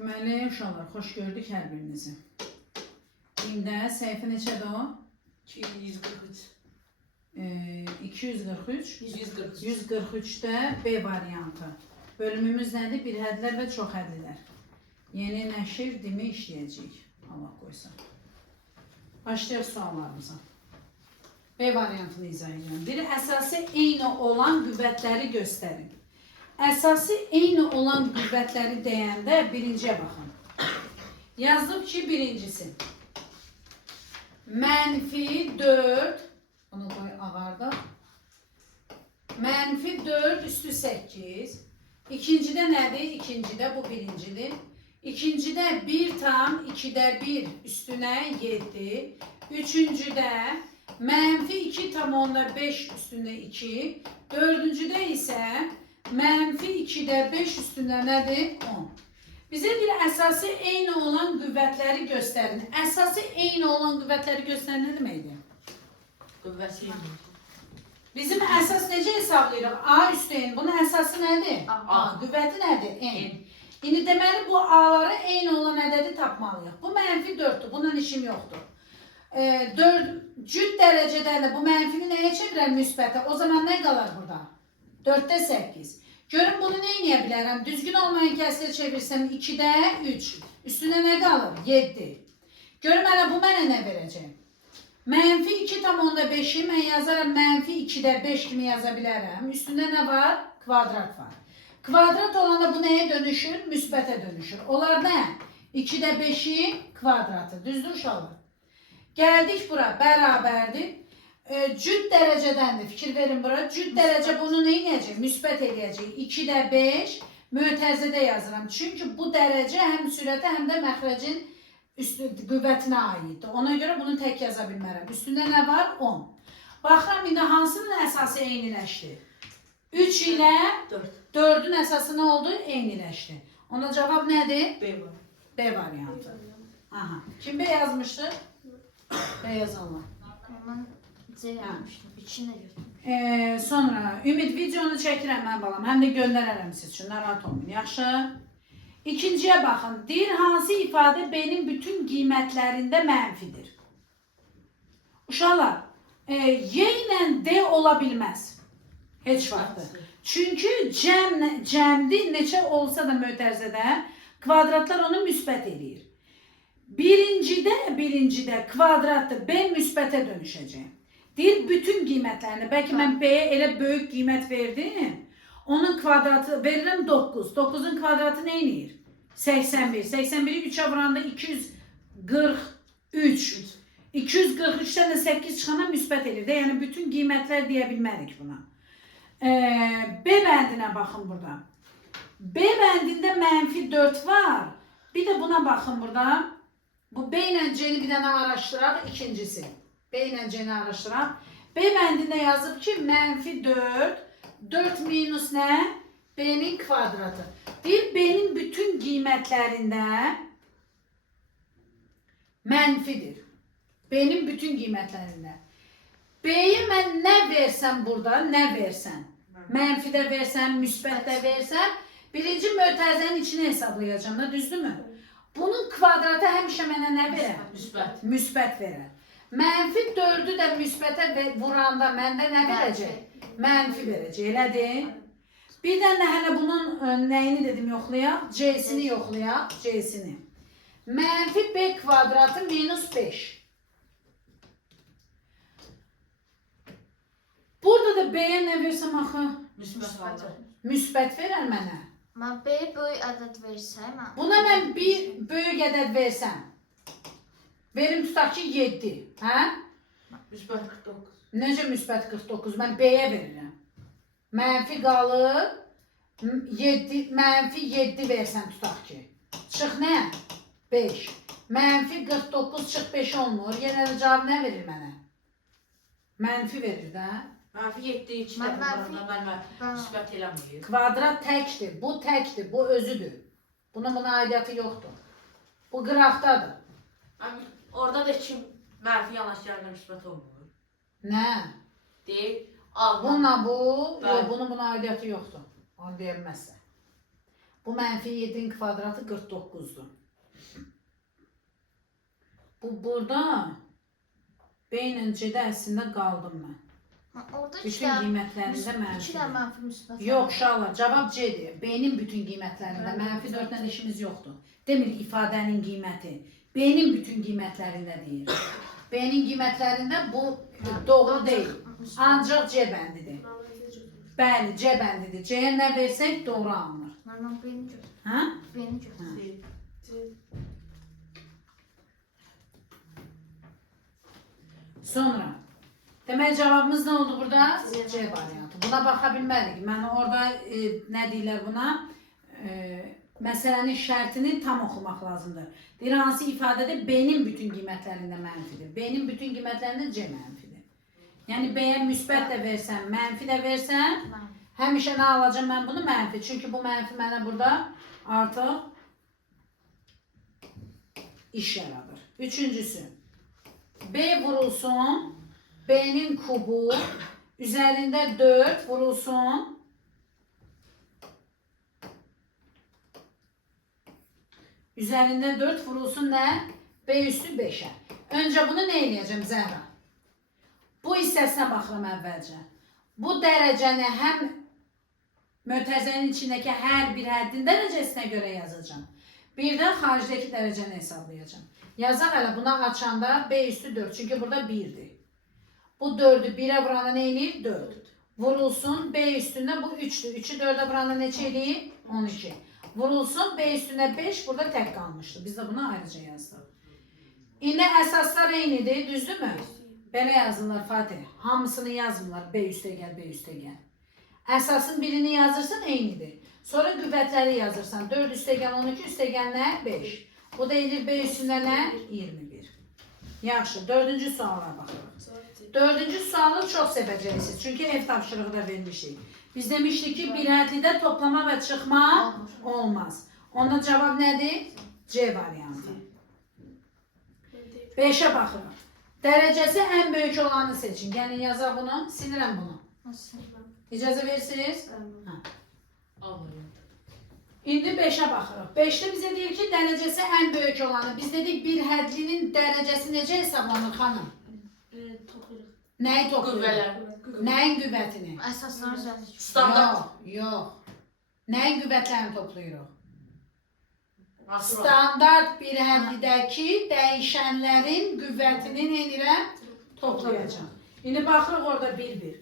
Deməli, uşaqlar, xoş gördük hər birinizi. İndə səhifə neçədir o? 243. 243. 143. 143-də B variantı. Bölümümüz nədir? Bir hədlər və çox hədlilər. Yeni nəşr dimi işləyəcəyik. Allah qoysa. Başlayaq suallarımıza. B variantını izah edirəm. Biri əsası eyni olan qüvvətləri göstərin. Əsası eyni olan qüvvətləri deyəndə birinciyə baxın. Yazdım ki, birincisi. -4, bunu qoy ağardaq. -4 üstü 8. İkincidə nədir? İkincidə bu birincidir. İkincidə 1 tam 2'də 1 üstünə 7. Üçüncüdə -2 tam onda 5 üstünə 2. Dördüncüdə isə -2'də 5 üstünə nədir? 10. Bizə bir əsası eyni olan qüvvətləri göstərin. Əsası eyni olan qüvvətləri göstərin nə deməkdir? Qüvvəsi eyni. Bizim əsas necə hesablayırıq? A üstü n. Bunun əsası nədir? A. Qüvvəti nədir? N. İndi deməli bu A-lara eyni olan ədədi tapmalıyıq. Bu -4'dür. Bundan işim yoxdur. 4 dərəcədən də bu mənfini nəyə çevirər? Müsbətə. O zaman nə qalar burada? 4'də 8. Görün bunu nə edə bilərəm? Düzgün olmayan kəsrə çevirsəm 2'də 3. Üstünə nə qalır? 7. Görün mənə bu mənə nə verəcək? -2 tam onda 5'i mən yazaram -2'də 5 kimi yaza bilərəm. Üstündə nə var? Kvadrat var. Kvadrat olanda bu nəyə dönüşür? Müsbətə dönüşür. Onlar nə? 2'də 5'in kvadratı. Düzdür uşaqlar? Gəldik bura. Bərabərdir. Cüt dərəcədəndir. Fikir verin bura. Cüt dərəcə bunu nə edəcək? Müsbət edəcək. 2'də 5 mötərizədə yazıram. Çünki bu dərəcə həm sürətə, həm də məxrəcin qüvvətinə aiddir. Ona görə bunu tək yaza bilmərəm. Üstündə nə var? 10. Baxıram, indi hansının əsası eyniləşdi? 3 ilə 4'ün əsası nə oldu? Eyniləşdi. Ona cavab nədir? B var. B variantı. Aha. Kim B yazmışdı? B yazanlar. Ben C yazmıştım. İçine götürdüm. Sonra Ümid videonu çəkirəm mən balam. Həm də göndərərəm siz üçün. Narahat olmayın. Yaxşı. İkinciyə baxın. Deyir hansı ifadə B'nin bütün qiymətlərində mənfidir? Uşaqlar, Y ilə D ola bilməz. Heç vaxtı. Çünki cəmdir, neçə olsa da mötərizədə kvadratlar onu müsbət edir. Birincidə kvadratdır, B müsbətə dönüşəcək. Deyir bütün qiymətlərini, bəlkə mən B'yə elə böyük qiymət verdim. Onun kvadratı verirəm 9. 9'un kvadratı nə edir? 81. 81'i 3'e vuranda 243. 243'ten de 8 çıxana müsbət edir də. Yəni bütün qiymətlər deyə bilmərik buna. B bəndinə baxın burada. B bəndində -4 var. Bir de buna baxın burada. Bu B ilə C'ni bir dənə araşdıraq. İkincisi. B ilə C'ni araşdıraq. B bəndində yazıb ki -4. 4 minus nə? B'nin kvadratı. Deyir B'nin bütün qiymətlərində mənfidir. B'nin bütün qiymətlərində. B'ye mən nə versəm burada, nə versəm? Mənfidə versəm, müsbətdə versəm, birinci mötərizənin içini hesablayacağım da, düzdürmü? Bunun kvadratı həmişə mənə nə verər? Müsbət. Müsbət verər. -4'ü də müsbətə vuranda məndə nə verəcək? Mənfi verəcək, elədir? Bir dənə hələ bunun nəyini dedim yoxlayaq? C'sini yoxlayaq, C'sini. -B kvadratı -5. Burada da B'ye nə versəm axı? Müsbət. Müsbət verər mənə. Ben B'ye böyük adet versem. Buna mən bir böyük ədəd versəm. Verim tutaq ki 7. Hə? Müsbət 49. Necə müsbət 49? Mən B'yə verirəm. Mənfi qalır. -7 versən tutaq ki. Çıx nə? 5. -49 çıx 5 olmur. Yenə də cavab nə verir mənə? Mənfi verir də. -7 2 dəfə vuranda mən müsbət eləməyir. Kvadrat təkdir. Bu təkdir. Bu özüdür. Bunun aidiyyatı yoxdur. Bu qıraqdadır. Orada da 2 mənfi yanaşlarında müsbət olmur. Nə? Deyil. Bununla bu, Bəli. yox, bunun aidiyyatı yoxdur. Onu deyilməzsə. Bu mənfi 7'nin kvadratı 49'dur. Bu burada B ilə C-də əslində qaldım mən. Orada Bütün qiymətlərində mənfi. 2 də mənfi müsbət. Yox uşaqlar, cavab C-dir. B-nin bütün qiymətlərində mənfi 4-dən işimiz yoxdur. Demir ifadənin qiyməti. B-nin bütün qiymətlərində deyir. B-nin qiymətlərində bu doğru deyil. Ancaq C bəndidir. Bəli, C bəndidir. C-yə nə versək doğru alınır. Mən beni götür. Hə? Beni götür. Sonra. Demək cavabımız nə oldu burada? C variantı. Buna baxa bilmərik. Mən orada nə deyirlər buna? Məsələnin şərtini tam oxumaq lazımdır. Deyir, hansı ifadədə B-nin bütün qiymətlərində mənfidir. B-nin bütün qiymətlərində C mənfidir. Yəni B-yə müsbət də versən, mənfi də versən, həmişə nə alacağım mən bunu? Mənfi. Çünki bu mənfi mənə burada artıq iş yaradır. Üçüncüsü. B vurulsun. B'nin kubu üzerinde 4 vurulsun. Üzerinde 4 vurulsun ne? B üstü 5'e. Önce bunu ne eləyəcəm Zəhra? Bu hissəsinə baxıram əvvəlcə. Bu dərəcəni həm mötərizənin içindəki hər bir həddin dərəcəsinə görə yazacağım. Bir də xaricdəki dərəcəni hesablayacağım. Yazaq hələ buna açanda B üstü 4. Çünki burada 1'dir. Bu 4'ü 1'e vuranda ne eləyir? 4. Vurulsun B üstünde bu 3'tür. 3'ü 4'e vuranda neçə eləyir? 12. Vurulsun B üstünde 5 burada tek kalmıştı. Biz de bunu ayrıca yazdık. İndi əsaslar eynidir, düzdür mü? Belə yazırlar Fatih. Hamısını yazmırlar. B üstə gəl, B üstə gəl. Əsasın birini yazırsan eynidir. Sonra qüvvətləri yazırsan. 4 üstə gəl 12, üstə gəl nə? 5. Bu da edir B üstündə nə? 21. Yaxşı, 4-cü suala baxırıq. 4-cü sualı çox sevəcəksiniz. Çünki ev tapşırığı da vermişik. Biz demişdik ki, bir hədlidə toplama və çıxma olmaz. Onda cavab nədir? C variantı. 5'e baxırıq. Dərəcəsi ən böyük olanı seçin. Gəlin yazaq bunu. Silirəm bunu. İcazə verirsiniz? İndi 5'e baxırıq. 5'te bizə deyir ki, dərəcəsi ən böyük olanı. Biz dedik bir hədlinin dərəcəsi necə hesablanır xanım? Nəyi toplayır? Nəyin qüvvətini? Əsaslar üzərində. Standart. Yox. Nəyin qüvvətlərini toplayırıq? Standart bir həddidəki dəyişənlərin qüvvətini nə edirəm? Toplayacağım. İndi baxırıq orada 1-1.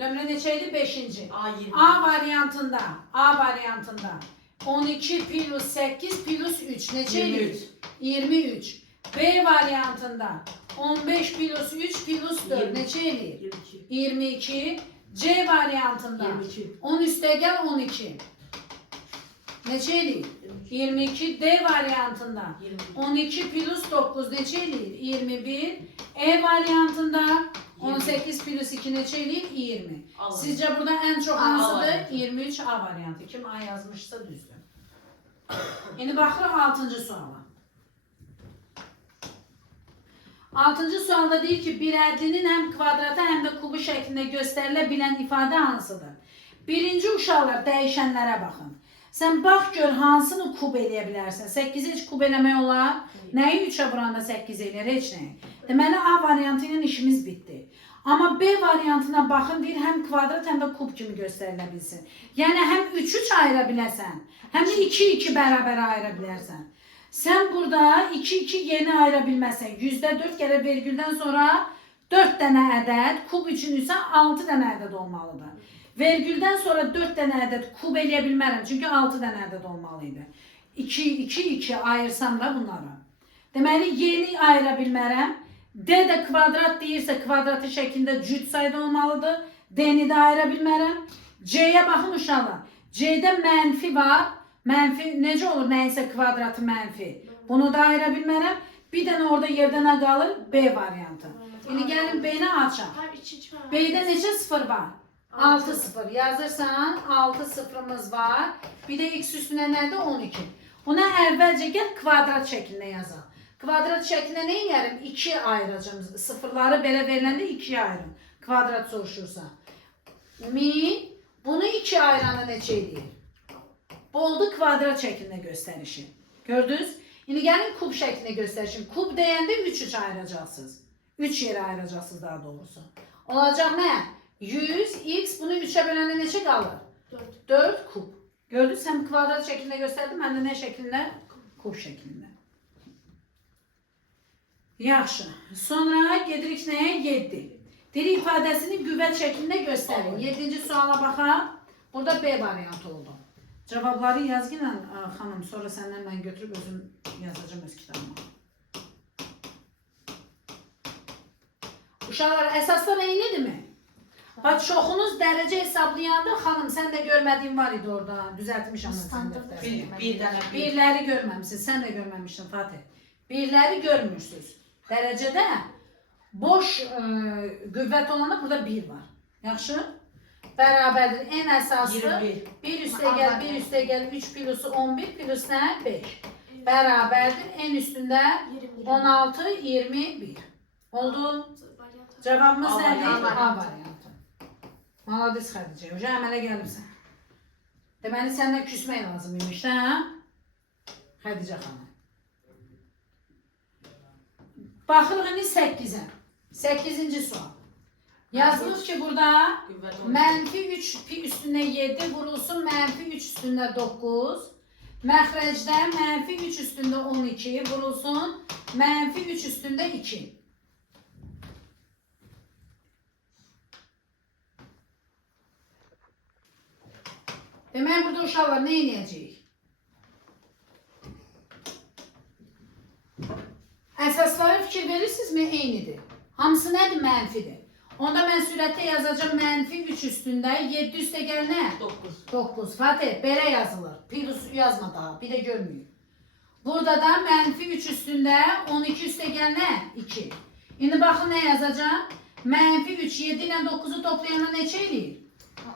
Nömrə neçə idi? 5-ci. A variantında. A variantında. 12 plus 8 plus 3. Neçə edir? 23. B variantında. 15 plus 3 plus 4. Neçə edir? 22. C variantında. 10 üstə gəl 12. Neçə edir? 22. D variantında. 12 plus 9 neçə edir? 21. E variantında 18 plus 2 neçə edir? 20. Sizcə burada ən çox hansıdır? 23 A variantı. Kim A yazmışsa düzdür. İndi baxırıq 6-cı suala. 6-cı sualda deyir ki, bir hədlinin həm kvadrata həm də kubu şəklində göstərilə bilən ifadə hansıdır? Birinci uşaqlar dəyişənlərə baxın. Sən bax gör hansını kub eləyə bilərsən. 8-i heç kub eləmək olar. Nəyi 3'ə vuranda 8 eləyər? Heç nəyi. Deməli A variantı ilə işimiz bitdi. Amma B variantına baxın deyir həm kvadrat həm də kub kimi göstərilə bilsin. Yəni həm 3-3 ayıra biləsən, həm də 2-2 bərabər ayıra bilərsən. Sən burada 2-2 yeni ayıra bilməsən. %4 gələ vergüldən sonra 4 dənə ədəd, kub üçün isə 6 dənə ədəd olmalıdır. Vergüldən sonra 4 dənə ədəd kub eləyə bilmərəm. Çünki 6 dənə ədəd olmalıydı. 2-2 ayırsam da bunları. Deməli yeni ayıra bilmərəm. D də kvadrat deyirsə kvadratı şəklində cüt sayda olmalıdır. D-ni də ayıra bilmərəm. C-yə baxın uşaqlar. C-də mənfi var. Mənfi necə olur nəyinsə kvadratı mənfi? Bunu da ayıra bilmərəm. Bir dənə orada yerdə nə qalır? B variantı. İndi gəlin B-ni açaq. B-də neçə sıfır var? 6 sıfır. Yazırsan 6 sıfırımız var. Bir də x üstünə nədir? 12. Buna əvvəlcə gəl kvadrat şəklində yazaq. Kvadrat şəklində nə edərim? 2 ayıracağım. Sıfırları belə veriləndə 2'ye ayırın. Kvadrat soruşursa. Min. Bunu 2 ayranda neçə edir? Bu oldu kvadrat şeklinde gösterişi. Gördünüz? Şimdi gelin kub şeklinde gösterişim. Kub deyəndə 3 ayıracaksınız. 3 yere ayıracaksınız daha doğrusu. Olacaq nə? 100x bunu 3'e böləndə neçə qalır? 4 kub. Gördünüz? Hem kvadrat şeklinde gösterdim. Ben de ne şeklinde? Kub şeklinde. Yaxşı. Sonra gedirik nəyə? 7. Diri ifadəsini qüvvət şeklinde gösterin. 7. suala baxaq. Burada B variantı oldu. Cevapları yaz yine hanım. Sonra senden ben götürüp özüm yazacağım öz kitabıma. Uşaqlar əsaslar eynidir mi? Bak çoxunuz dərəcə hesablayanda hanım sen de görmediğin var idi orada. Düzeltmişim. Standart. Bir dənə bir. Birləri görməmişsiniz. Sen de görməmişsin Fatih. Birləri görmürsünüz. Derecede boş qüvvət olanda burada 1 var. Yaxşı? Bərabərdir. En əsaslı 21. 1 üstə gəl, 1 üstə gəl, 3 plusu 11, plus nə? 5. Bərabərdir. En üstündə 16, 21. Oldu. Cevabımız A nədir? variantı. A variantı. Malades Xədicə. Hoca əmələ gəlibsən. Deməli səndən küsmək lazım imiş, hə? Xədicə xanım. Baxırıq indi 8-ə. 8-ci sual. Yazılır ki burada Qüvvət oldu. mənfi 3 pi üstündə 7 vurulsun mənfi 3 üstündə 9. Məxrəcdə mənfi 3 üstündə 12 vurulsun mənfi 3 üstündə 2. Demək burada uşaqlar nə edəcəyik? Əsaslara fikir verirsinizmi? Eynidir. Hamısı nədir? Mənfidir. Onda mən sürətdə yazacağım mənfi 3 üstündə 7 üstə gəl nə? 9. 9. Fatih, belə yazılır. Plus yazma daha, bir də görməyim. Burada da mənfi 3 üstündə 12 üstə gəl nə? 2. İndi baxın nə yazacağım? Mənfi 3, 7 ilə 9'u toplayanda neçə eləyir?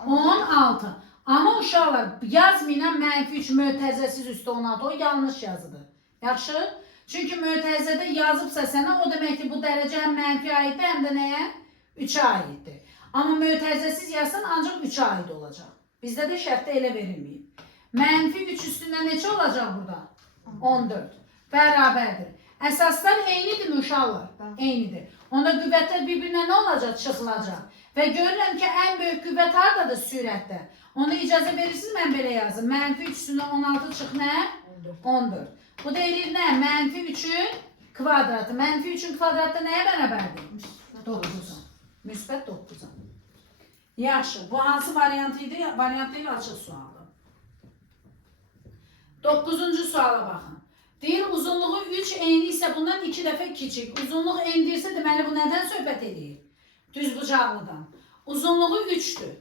16. Amma uşaqlar yazmayın mənfi 3 mötərizəsiz üstə 16. O yanlış yazıdır. Yaxşı? Çünki mötərizədə yazıbsa sənə o deməkdir bu dərəcə həm mənfi aiddir, həm də nəyə? 3'e aittir. Amma mötərizəsiz yazsan ancaq 3'e aid olacaq. Bizdə də şərtdə elə verilməyib. Mənfi 3 üstündə neçə olacaq burada? 14. Bərabərdir. Əsaslar eynidir mi uşaqlar? Eynidir. Onda qüvvətlər bir-birinə nə olacaq? Çıxılacaq. Və görürəm ki, ən böyük qüvvət haradadır? Sürətdə. Ona icazə verirsiniz, mən belə yazım. Mənfi 3 üstündə 16 çıx nə? 14. Bu deyir nə? Mənfi 3'ün kvadratı. Mənfi 3'ün kvadratı nəyə bərabərdir? 9'a. Müsbət 9'a. Yaxşı. Bu hansı variantı idi? Variantı ilə açıq sualdır. 9-cu suala baxın. Deyir uzunluğu 3 eni isə bundan 2 dəfə kiçik. Uzunluq endirsə deməli bu nədən söhbət edir? Düz bucaqlıdan. Uzunluğu 3'dür.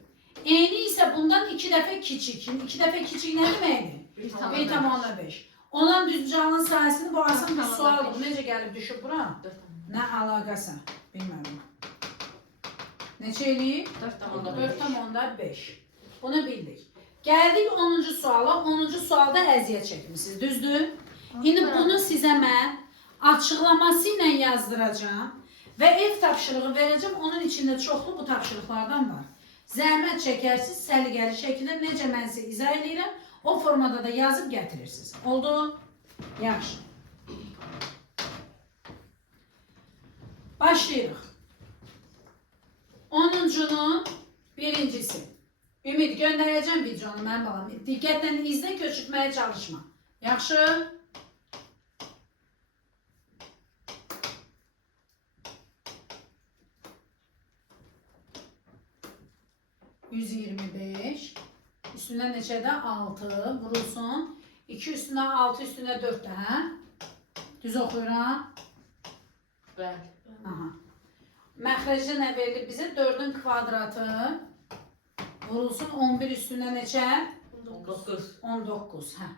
Eni isə bundan 2 dəfə kiçik. Şimdi 2 dəfə kiçik nə deməkdir? 1,5. Olan düz bucaqlının sahəsini bu asan bir sualdır. Bu necə gəlib düşüb bura? Nə əlaqəsə? Bilmədim. Neçə eləyib? 4,5. Bunu bildik. Gəldik 10-cu suala. 10-cu sualda əziyyət çəkmişsiniz. Düzdür? İndi bunu sizə mən açıqlaması ilə yazdıracağım və ev tapşırığı verəcəm. Onun içində çoxlu bu tapşırıqlardan var. Zəhmət çəkərsiz, səliqəli şəkildə necə mən sizə izah edirəm, o formada da yazıb gətirirsiniz. Oldu? Yaxşı. Başlayırıq. 10'uncunun birincisi. Ümid göndərəcəm videonu mənim balam. Diqqətlə izlə, köçürtməyə çalışma. Yaxşı? %125 üstündə neçədə? 6 vurulsun. 2 üstündə 6 üstündə 4 də, hə? Düz oxuyuram. Bəli. Aha. Məxrəcdə nə verilib bizə? 4'ün kvadratı vurulsun 11 üstündə neçə? 19. 19. Hə.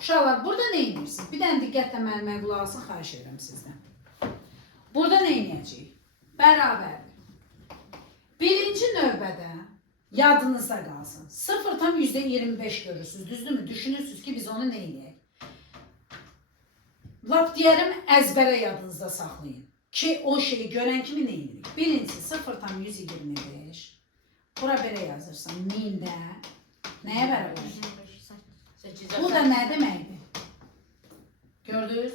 Uşaqlar, burada nə edirsiniz? Bir dənə diqqətlə mənimə qulaq asın, xahiş edirəm sizdən. Burada nə edəcəyik? Bərabərdir. Birinci növbədə yadınızda qalsın. 0,25 görürsünüz, düzdürmü? Düşünürsünüz ki, biz onu nə edəyək? Lap deyərəm, əzbərə yadınızda saxlayın. Ki, o şeyi görən kimi nə edirik? Birincisi 0,125. Bura belə yazırsan. 1000'də nəyə bərabər? 8. Bu da ne deməkdir? Gördünüz?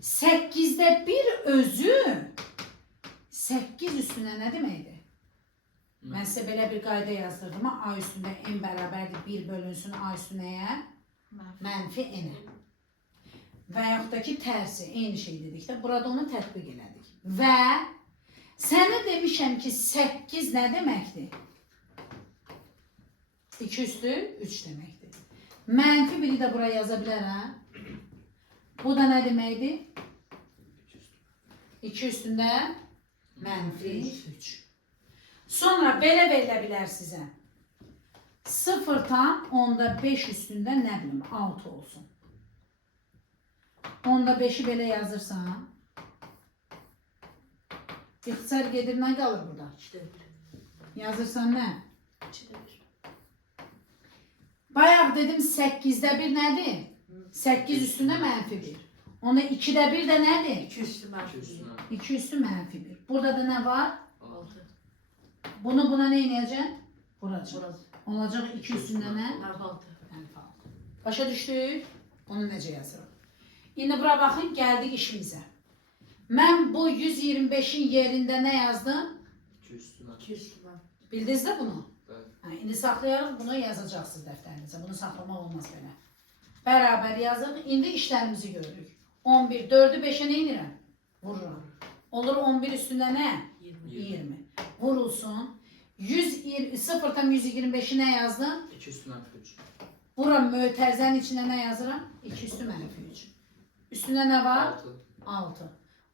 8'de 1 özü 8 üstüne ne deməkdir? Mən sizə belə bir qayda yazdırdım. A üstündə n bərabərdir 1 bölünsün A üstünəyə mənfi n. Və yaxud da ki tərsi eyni şey dedik də. Burada onu tətbiq elədik. Və sənə demişəm ki 8 nə deməkdir? 2 üstü 3 deməkdir. Mənfi 1'i də buraya yaza bilərəm. Bu da nə deməkdir? 2 üstündə mənfi 3. Sonra belə verilə bilər sizə. 0'dan 10'da 5 üstündə nə bilim 6 olsun. 10'da 5'i belə yazırsan, ixtisar gedir, nə qalır burada? Yazırsan nə? Bayaq dedim 8'də 1 nədir? 8 üstündə mənfi 1. Onda 2'də 1 də nədir? 2 üstü mənfi 1. 2 üstü mənfi 1. Burada da nə var? 6. Bunu buna nə edəcəksin? Vuracaq. Burası. Olacaq 2 üstündə nə? Mənfi 6. Mənfi 6. Başa düşdük? Onu necə yazırıq? İndi bura baxın, gəldik işimizə. Mən bu 125'in yerində nə yazdım? 2 üstüne. 2 üstü mənfi. Bildiniz də bunu? Evet. İndi saxlayarıq, bunu yazacaqsınız dəftərinizə. Bunu saxlamaq olmaz belə. Bərabər yazırıq. İndi işlərimizi görürük. 11, 4'ü 5'e nə edirəm? Vururam. Olur 11 üstündə nə? 20. 20. Vurulsun. 0'dan 125'i nə yazdım? 2 üstüne 3. Bura mötərizənin içində nə yazıram? 2 üstü mənfi 3. Üstündə nə var? 6. 6.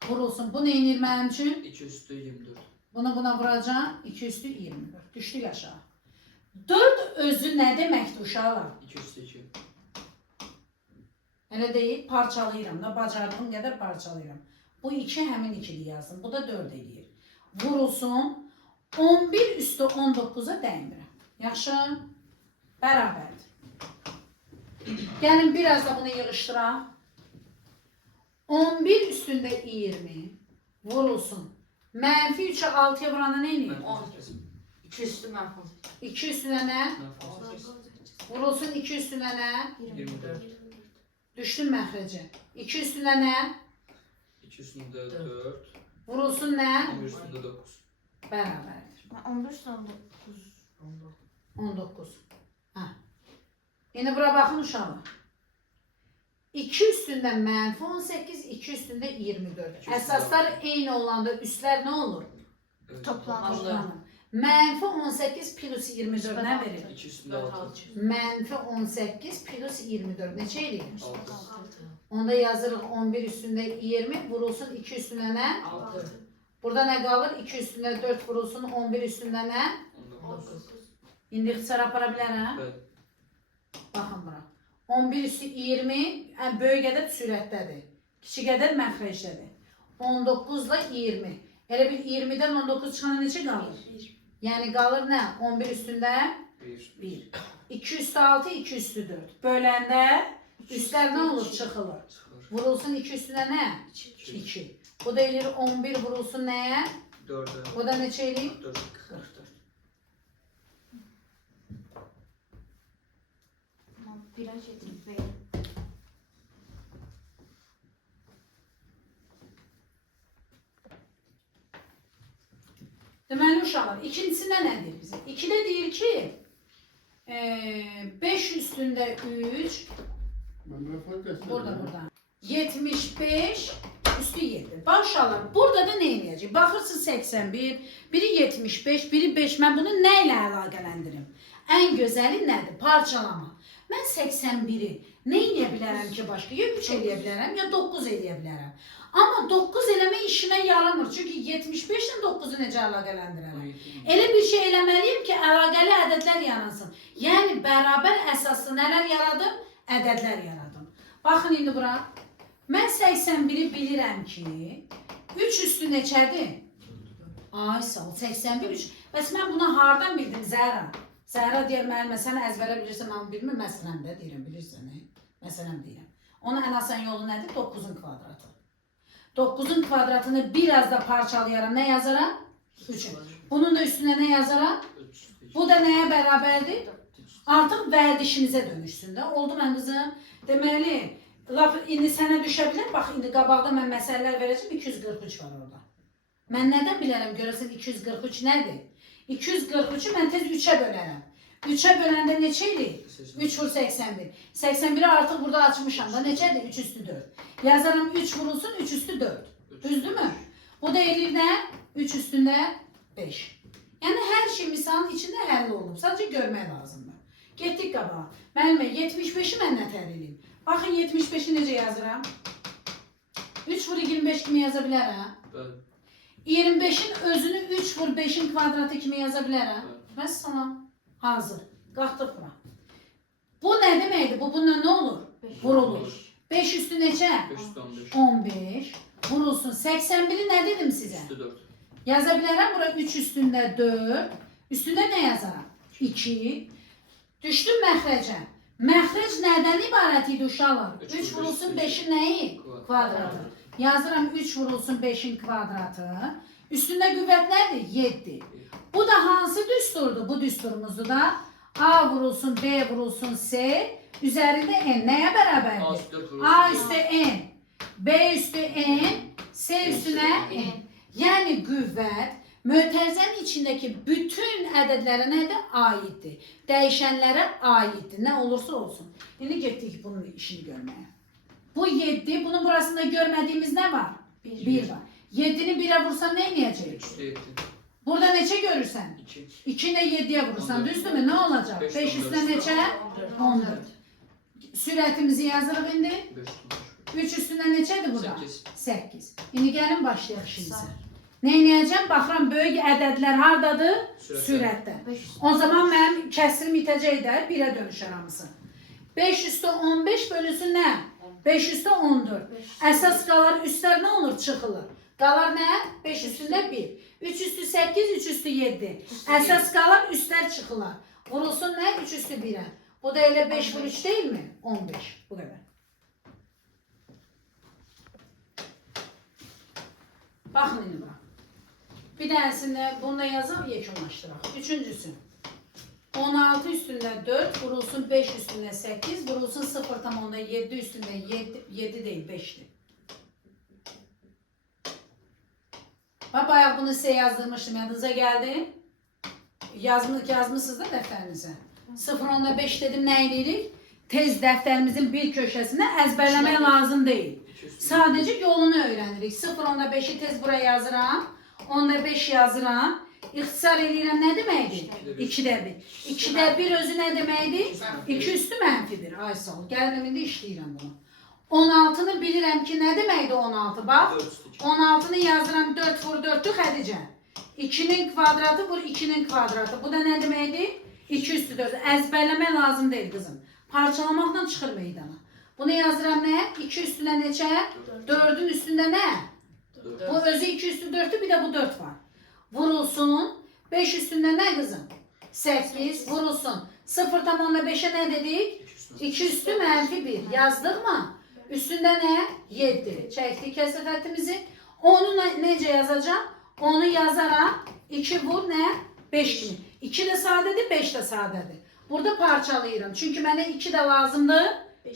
Vurulsun. Bu neyinir mənim üçün? 2 üstü 24. Bunu buna vuracağım. 2 üstü 24. Düşdük aşağı. 4 özü nə deməkdir uşaqlar? 2 üstü 2. Elə deyil, parçalayıram da, bacardığım qədər parçalayıram. Bu 2 həmin 2'li yazdım. Bu da 4 eləyir. Vurulsun. 11 üstü 19'a dəymirəm. Yaxşı? Bərabərdir. Gəlin biraz da bunu yığışdıraq. 11 üstündə 20 vurulsun. Mənfi 3'e 6'ya vuranda nə eləyir? 18. 2 üstü mənfi 18. 2 üstünə nə? 18. Vurulsun 2 üstünə nə? 24. Düşdün məxrəcə. 2 üstünə nə? 2 üstünde 4. Vurulsun nə? 11 üstünde 9. Bərabərdir. Ben 15 tane 9. 19. Hə. İndi bura baxın uşaqlar. 2 üstündə mənfi 18, 2 üstündə 24. Əsaslar eyni olanda üstlər nə olur? Evet. Toplanır. Toplanır. Mənfi 18 plus 24 nə verir? 2 üstünde 6. Mənfi 18 plus 24 neçə eləyir? 6. 6. Onda yazırıq 11 üstündə 20 vurulsun 2 üstündə nə? 6. Burada nə qalır? 2 üstündə 4 vurulsun 11 üstündə nə? 19. İndi ixtisar apara bilərəm. Evet. Baxın bura. 11 üstü 20 böyük ədəd sürətdədir. Kiçik ədəd məxrəcdədir. 19 ilə 20. Elə bir 20'dən 19 çıxana neçə qalır? 1. Yəni qalır nə? 11 üstündə 1. 1. 2 üstü 6, 2 üstü 4. Böləndə üstlər nə olur? Çıxılır. 0. Vurulsun 2 üstünə nə? 2. Bu da eləyir 11 vurulsun nəyə? 4'e. Bu da neçə eləyir? 4. 44. Ama biraz getirip verin. Deməli uşaqlar, ikincisində nə deyir bizə? 2'də deyir ki, 5 üstündə 3, burada. 75 üstü 7. Bax uşaqlar, burada da nə eləyəcək? Baxırsınız 81, biri 75, biri 5. Mən bunu nə ilə əlaqələndirim? Ən gözəli nədir? Parçalama. Mən 81'i nə eləyə bilərəm ki başqa? Ya 3 eləyə bilərəm, ya 9 eləyə bilərəm. Amma 9 eləmə işimə yaramır. Çünki 75 ilə 9'u necə əlaqələndirərəm? Elə bir şey eləməliyim ki, əlaqəli ədədlər yaransın. Yəni, bərabər əsaslı nələr yaradım? Ədədlər yaradım. Baxın indi bura. Mən 81'i bilirəm ki, 3 üstü neçədir? Ay, sağ ol, 81, 3. Bəs mən bunu hardan bildim, Zəhra? Zəhra deyər, müəllimə, sən əzbərə bilirsən, mən bilmir, məsələn də deyirəm, bilirsən, məsələn deyirəm. Onun ən asan yolu nədir? 9'un kvadratı. 9'un kvadratını biraz da parçalayaram, nə yazaram? 3'ü. Bunun da üstünə nə yazaram? 3. Bu da nəyə bərabərdir? Artıq vərdişimizə dönüşsün də. Oldu mən qızım. Deməli, lap indi sənə düşə bilər. Bax, indi qabaqda mən məsələlər verəcəm. 243 var orada. Mən nədən bilərəm görəsən 243 nədir? 243-ü mən tez 3-ə bölərəm. 3-ə böləndə neçə edir? 3 vur 81. 81'i artıq burada açmışam da neçədir? 3 üstü 4. Yazaram 3 vurulsun 3 üstü 4. Düzdür mü? Bu da elir nə? 3 üstündə 5. Yəni hər şey misalın içində həll olunub. Sadəcə görmək lazımdır. Getdik qabağa. Müəllimə 75'i mən nətər eləyim? Baxın 75'i necə yazıram? 3 vur 25 kimi yaza bilərəm. Bəli. 25'in özünü 3 vur 5'in kvadratı kimi yaza bilərəm. Vəssalam. Hazır. Qalxdıq bura. Bu nə deməkdir? Bu bununla nə olur? Vurulur. 5 üstü neçə? 5 üstü 15. 15. Vurulsun. 81'i nə dedim sizə? Üstü 4. Yaza bilərəm. Bura 3 üstündə 4. Üstündə nə yazaram? 2. Düşdüm məxrəcə. Məxrəc nədən ibarət idi uşaqlar? 3 vurulsun 5'in nəyi? Kvadratı. Yazıram 3 vurulsun 5'in kvadratı. Üstündə qüvvət nədir? 7. Bu da hansı düsturdur? Bu düsturumuzdur da A vurulsun B vurulsun C. Üzərində n nəyə bərabərdir? A üstü n. B üstü n. C üstünə n. Yəni qüvvət mötərizənin içindəki bütün ədədlərə nədir? Aiddir. Dəyişənlərə aiddir. Nə olursa olsun. İndi getdik bunun işini görməyə. Bu 7. Bunun burasında görmədiyimiz nə var? 1 var. 7'ni 1'e vursam ne inleyecek? 3'te 7. Burada neçe görürsen? 2. 2 ile 7'ye vurursan düzdü mü? Ne olacak? 5 üstüne neçe? 14. Süratimizi yazırıq indi. 5 3 üstüne neçedir burada? 8. 8. İndi gəlin başlayaq işimize. Ne inleyeceğim? Baxıram böyük ədədlər hardadır? Sürətdə. O zaman mənim kəsirim itəcək də 1'e dönüşər hamısı. 5 üstü 15 bölünsün nə? 5 üstü 14. Əsas qalar üstlər nə olur? Çıxılır. Qalar nə? 5 üstündə 1. 3 üstü 8, 3 üstü 7. Əsas qalar üstlər çıxılır. Vurulsun nə? 3 üstü 1'e. Bu da elə 5 vur 3 değil mi? 15. Bu qədər. Baxın indi bura. Bir dərsində bunu da yazaq, yekunlaşdıraq. Üçüncüsü. 16 üstündə 4, vurulsun 5 üstündə 8, vurulsun 0,7 üstündə 7 değil 5'ti. Bak bayaq bunu size yazdırmıştım, yanınıza geldi. Yazmışsınız da dəftərinizə. 0,5 dedim nə edirik? Tez dəftərimizin bir köşəsində əzbərləmək lazım değil. Sadəcə yolunu öyrənirik. 0,5'i tez buraya yazıram. 10,5 yazıram. İxtisar edirəm nə deməkdir? 2'də 1. 2'də 1 özü nə deməkdir? 2 üstü -1. Ay sağ ol. Gəldim indi işləyirəm bunu. 16'nı bilirəm ki nə deməkdir 16? Bax. 16'nı yazıram 4 vur 4'lük Xədicə. 2'nin kvadratı vur 2'nin kvadratı. Bu da nə deməkdir? 2 üstü 4. Əzbərləmə lazım deyil qızım. Parçalamaqla çıxır meydana. Bunu yazıram nə? 2 üstünə neçə? 4'ün üstündə nə? Bu özü 2 üstü 4'tü bir de bu 4 var. Vurulsun. 5 üstünde ne kızım? 8 vurulsun. 0,5'e ne dedik? 2 üstü -1. Yazdık mı? Üstünde ne? 7. Çektik kesir xəttimizi. Onu necə yazacağım? Onu yazaram. 2 vur ne? 5 kimi. 2 de sadədir, 5 de sadədir. Burada parçalayıram. Çünkü mənə 2 de lazımdır,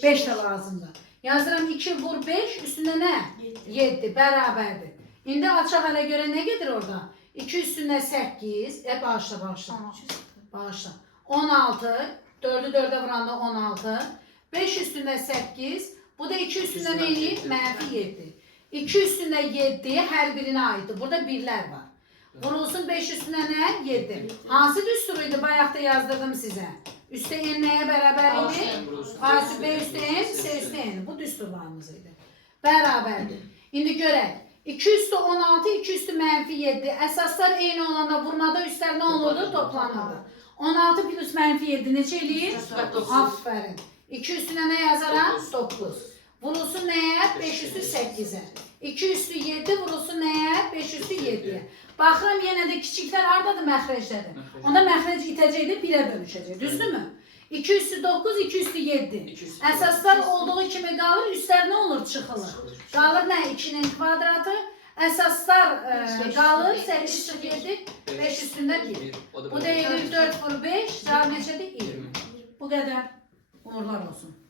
5 de lazımdır. Yazıram 2 vur 5 üstünde ne? 7 bərabərdir. İndi açaq hələ görə nə gedir orada? 2 üstündə 8, bağışla. 16, 4'ü 4'e vuranda 16. 5 üstündə 8, bu da 2 üstündə neydi? -7. 2 üstündə 7 hər birinə aiddir. Burada 1'lər var. Vurulsun 5 üstündə nə? 7. Hansı düsturuydu? Bayaqda yazdırdım sizə. Üstə n nəyə bərabər idi? A üstü B üstü n, C üstü n. Bu düsturlarımız idi. Bərabərdir. İndi görək. 2 üstü 16, 2 üstü -7. Əsaslar eyni olanda vurmada üstlər nə olurdu? Toplanırdı. 16 plus -7 neçə eləyir? Aferin. 2 üstünə nə yazaram? 9. Vurulsun nəyə? 5 üstü 8'e. 2 üstü 7 vurulsun nəyə? 5 üstü 7'ye. Baxıram yenə də kiçiklər hardadır? Məxrəcdədir. Onda məxrəc itəcəkdir, 1'e dönüşəcək. Düzdür mü? 2 üstü 9, 2 üstü 7. Əsaslar olduğu kimi qalır, üstlər nə olur? Çıxılır. Qalır nə? 2'nin kvadratı. Əsaslar qalır, 8 çıx 7, 5 üstündə 1. Bu da 4 vur 5, cavab neçədir? 20. Bu qədər. Uğurlar olsun.